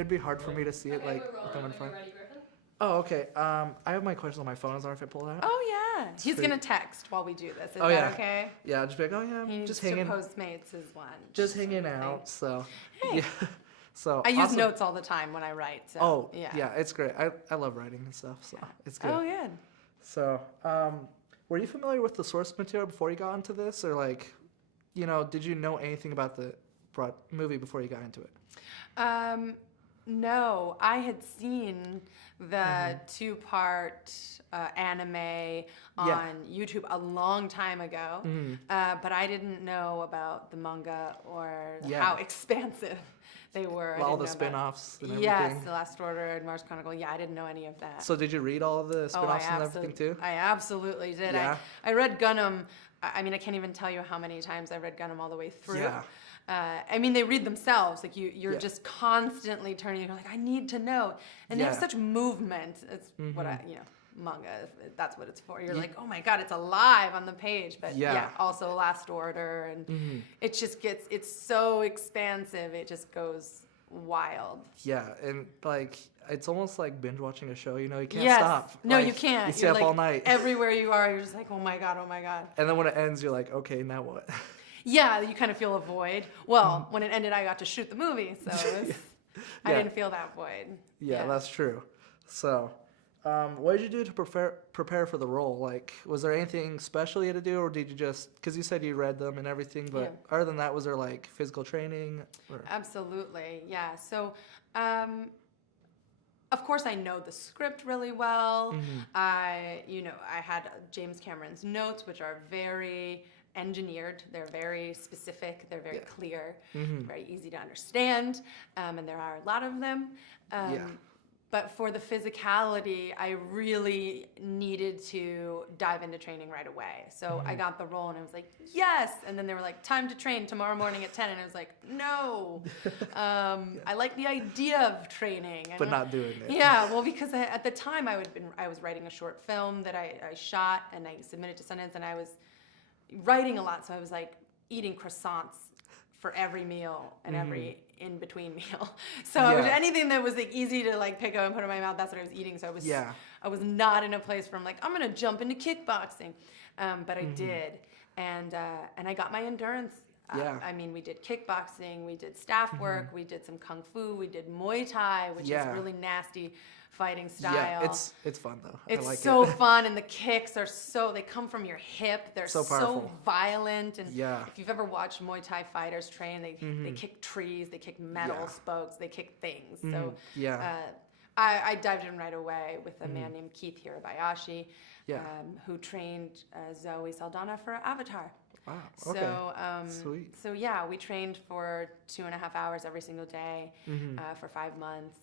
it'd be hard for me to see it like coming from. Ready, Griffin? Oh, okay. I have my questions on my phone. Is that if I pull it out? Oh yeah, he's Sweet. gonna text while we do this. Is Oh, that yeah. okay? Yeah, I'll just be like, oh yeah, He needs just to hanging, Postmates his lunch. just hanging sort of thing. out. So Hey. yeah. So I use awesome. notes all the time when I write. So, Oh yeah. it's great. I love writing and stuff. So it's good. Oh good. So were you familiar with the source material before you got into this, or like, did you know anything about the movie before you got into it? No, I had seen the two-part anime on YouTube a long time ago, but I didn't know about the manga or how expansive they were. All the spin-offs and everything. Yes, The Last Order and Mars Chronicle. Yeah, I didn't know any of that. So did you read all of the spin-offs and everything too? I absolutely did. Yeah. I read Gundam. I mean, I can't even tell you how many times I read Gundam all the way through. Yeah. I mean, they read themselves. Like you're just constantly turning. You're like, I need to know, and they have such movement. It's what manga. That's what it's for. You're like, oh my god, it's alive on the page. But also Last Order, and it just gets. It's so expansive. It just goes wild. Yeah, and like it's almost like binge watching a show. You can't Yes. stop. No, Like, you can't. You stay You're up like, all night. Everywhere you are, you're just like, oh my god, oh my god. And then when it ends, you're like, okay, now what? Yeah, you kind of feel a void. Well, when it ended, I got to shoot the movie, so it was, I didn't feel that void. Yeah, that's true. So, what did you do to prepare for the role? Like, was there anything special you had to do, or did you just, because you said you read them and everything, but other than that, was there like physical training? Or? Absolutely, yeah. So, of course, I know the script really well. I had James Cameron's notes, which are very engineered. They're very specific. They're very clear. Very easy to understand, and there are a lot of them. But for the physicality, I really needed to dive into training right away. So I got the role and I was like, yes! And then they were like, time to train tomorrow morning at 10. And I was like, no! I like the idea of training. But not doing it. Yeah, well, because at the time I was writing a short film that I shot and I submitted to Sundance, and I was writing a lot. So I was like eating croissants for every meal and every in-between meal. So anything that was like easy to like pick up and put in my mouth, that's what I was eating. So I was not in a place where I'm like, I'm gonna jump into kickboxing. But I did. And I got my endurance. I mean, we did kickboxing, we did staff work, we did some kung fu, we did Muay Thai, which is really nasty fighting style. Yeah, it's fun though. It's I like so it. fun, and the kicks are they come from your hip. They're So powerful. violent, and Yeah. if you've ever watched Muay Thai fighters train, they kick trees, they kick metal spokes, they kick things. So I dived in right away with a man named Keith Hirabayashi, who trained Zoe Saldana for Avatar. Wow. Okay. Sweet. So yeah, we trained for 2.5 hours every single day for 5 months,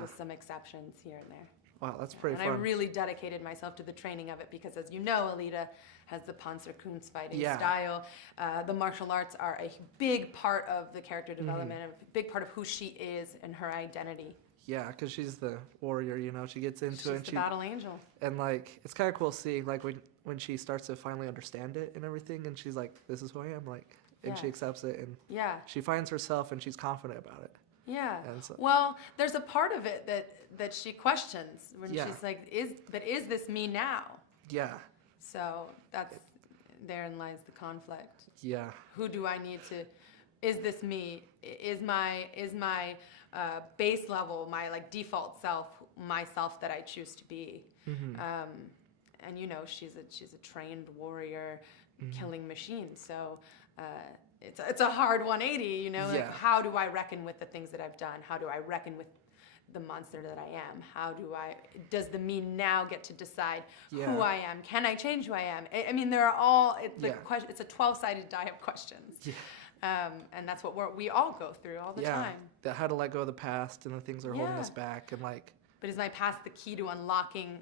with some exceptions here and there. Wow, that's pretty and fun. I really dedicated myself to the training of it because, as you know, Alita has the Panzerkunst fighting style. The martial arts are a big part of the character development, a big part of who she is and her identity. Yeah, because she's the warrior, she gets into it. She's the battle angel. And like, it's kind of cool seeing like when she starts to finally understand it and everything, and she's like, this is who I am, like, and she accepts it, and she finds herself and she's confident about it. Yeah. So, well, there's a part of it that she questions when she's like, is this me now? Yeah. So therein lies the conflict. Yeah. Who do I need to? Is this me? Is my base level, my like default self, myself that I choose to be? And she's a trained warrior, killing machine. So it's a hard 180. Like, how do I reckon with the things that I've done? How do I reckon with the monster that I am? Does the me now get to decide who I am? Can I change who I am? I mean, there are all, it's a 12-sided die of questions. Yeah. And that's what we all go through all the time. That how to let go of the past and the things that are holding us back, and like. But is my past the key to unlocking,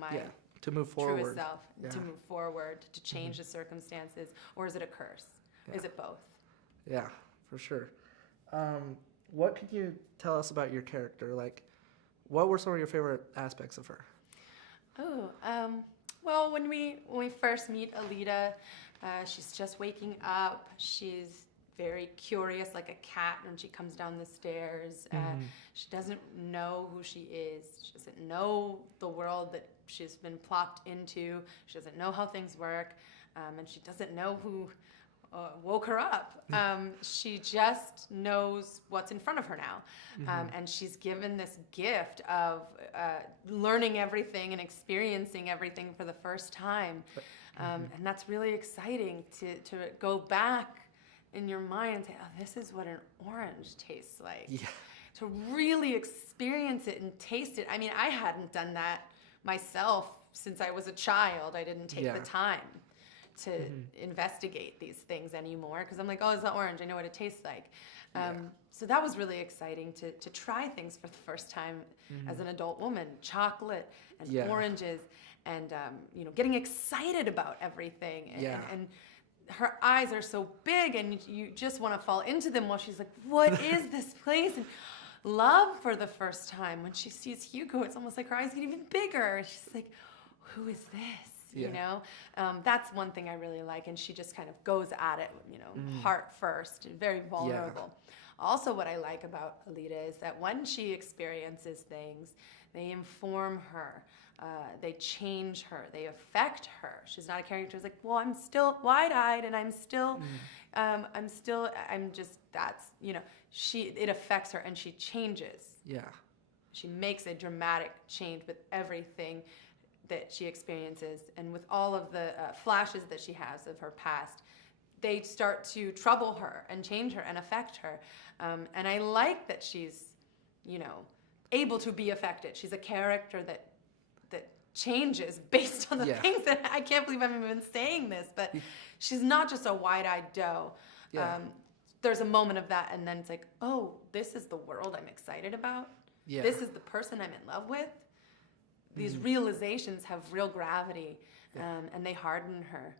my to move forward, truest self, to move forward, to change the circumstances, or is it a curse? Yeah. Is it both? Yeah, for sure. What could you tell us about your character? Like, what were some of your favorite aspects of her? Well, when we first meet Alita, she's just waking up. She's very curious, like a cat when she comes down the stairs. She doesn't know who she is. She doesn't know the world that she's been plopped into. She doesn't know how things work. And she doesn't know who woke her up. She just knows what's in front of her now. And she's given this gift of learning everything and experiencing everything for the first time. And that's really exciting to go back in your mind and say, oh, this is what an orange tastes like. Yeah. To really experience it and taste it. I mean, I hadn't done that myself since I was a child. I didn't take the time to investigate these things anymore because I'm like, oh, it's not orange. I know what it tastes like. So that was really exciting to try things for the first time as an adult woman. Chocolate and oranges and, you know, getting excited about everything. And her eyes are so big and you just want to fall into them while she's like, what is this place? And love for the first time. When she sees Hugo, it's almost like her eyes get even bigger. She's like, who is this? You know, that's one thing I really like. And she just kind of goes at it, you know, heart first, very vulnerable. Also, what I like about Alita is that when she experiences things, they inform her, they change her, they affect her. She's not a character who's like, well, I'm still wide-eyed and I'm just, that's, you know, it affects her and she changes. Yeah. She makes a dramatic change with everything that she experiences, and with all of the flashes that she has of her past, they start to trouble her and change her and affect her. And I like that she's, you know, able to be affected. She's a character that changes based on the things that, I can't believe I'm even saying this, but she's not just a wide-eyed doe. There's a moment of that, and then it's like, oh, this is the world I'm excited about. This is the person I'm in love with. These realizations have real gravity, and they harden her.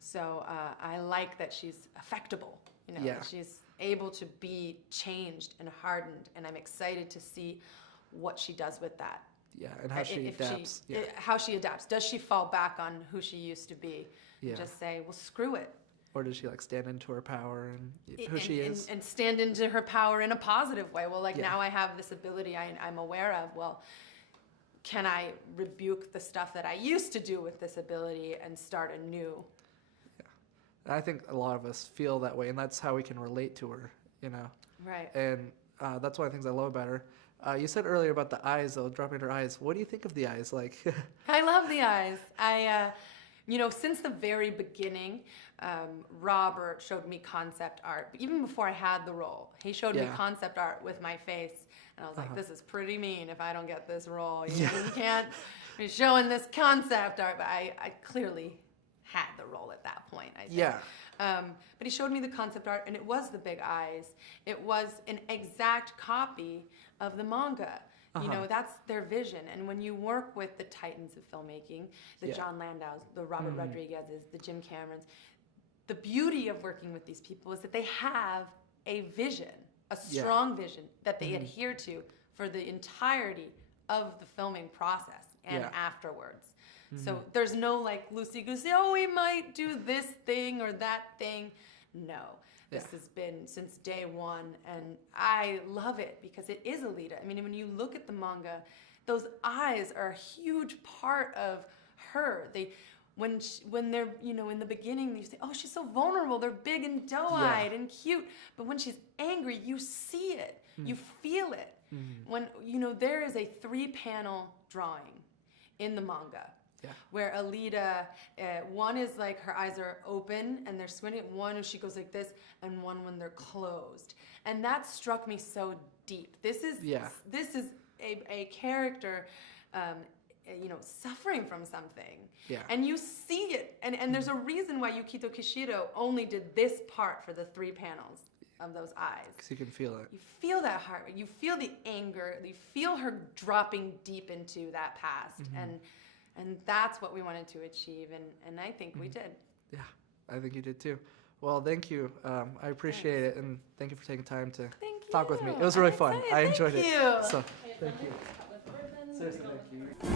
So I like that she's affectable. You know, she's able to be changed and hardened, and I'm excited to see what she does with that. Yeah, and how she adapts. How she adapts. Does she fall back on who she used to be? And just say, well, screw it. Or does she like stand into her power and who she is? And stand into her power in a positive way. Well, like now I have this ability I'm aware of. Well, can I rebuke the stuff that I used to do with this ability and start anew? Yeah. I think a lot of us feel that way, and that's how we can relate to her, you know? Right. And that's one of the things I love about her. You said earlier about the eyes, though, dropping her eyes. What do you think of the eyes? Like, I love the eyes. You know, since the very beginning, Robert showed me concept art. Even before I had the role, he showed me concept art with my face. And I was like, this is pretty mean if I don't get this role. You can't be showing this concept art. But I clearly had the role at that point, I think. Yeah. But he showed me the concept art, and it was the big eyes. It was an exact copy of the manga. You know, that's their vision. And when you work with the titans of filmmaking, the John Landaus, the Robert Rodriguez's, the Jim Camerons, the beauty of working with these people is that they have a vision, a strong vision that they adhere to for the entirety of the filming process and afterwards. So there's no like loosey-goosey, oh, we might do this thing or that thing. No. This has been since day one, and I love it because it is Alita. I mean, when you look at the manga, those eyes are a huge part of her. When they're, you know, in the beginning, you say, oh, she's so vulnerable. They're big and doe-eyed and cute. But when she's angry, you see it. You feel it. When, you know, there is a 3-panel drawing in the manga. Yeah. Where Alita, one is like her eyes are open and they're squinting, one she goes like this, and one when they're closed. And that struck me so deep. This is a character, you know, suffering from something. Yeah. And you see it. And there's a reason why Yukito Kishiro only did this part for the 3 panels of those eyes. Because you can feel it. You feel that heart. You feel the anger. You feel her dropping deep into that past. And that's what we wanted to achieve, and I think we did. Yeah, I think you did too. Well, thank you. I appreciate it, and thank you for taking time to talk with me. It was really fun. I enjoyed it. So, thank you. Seriously, thank you.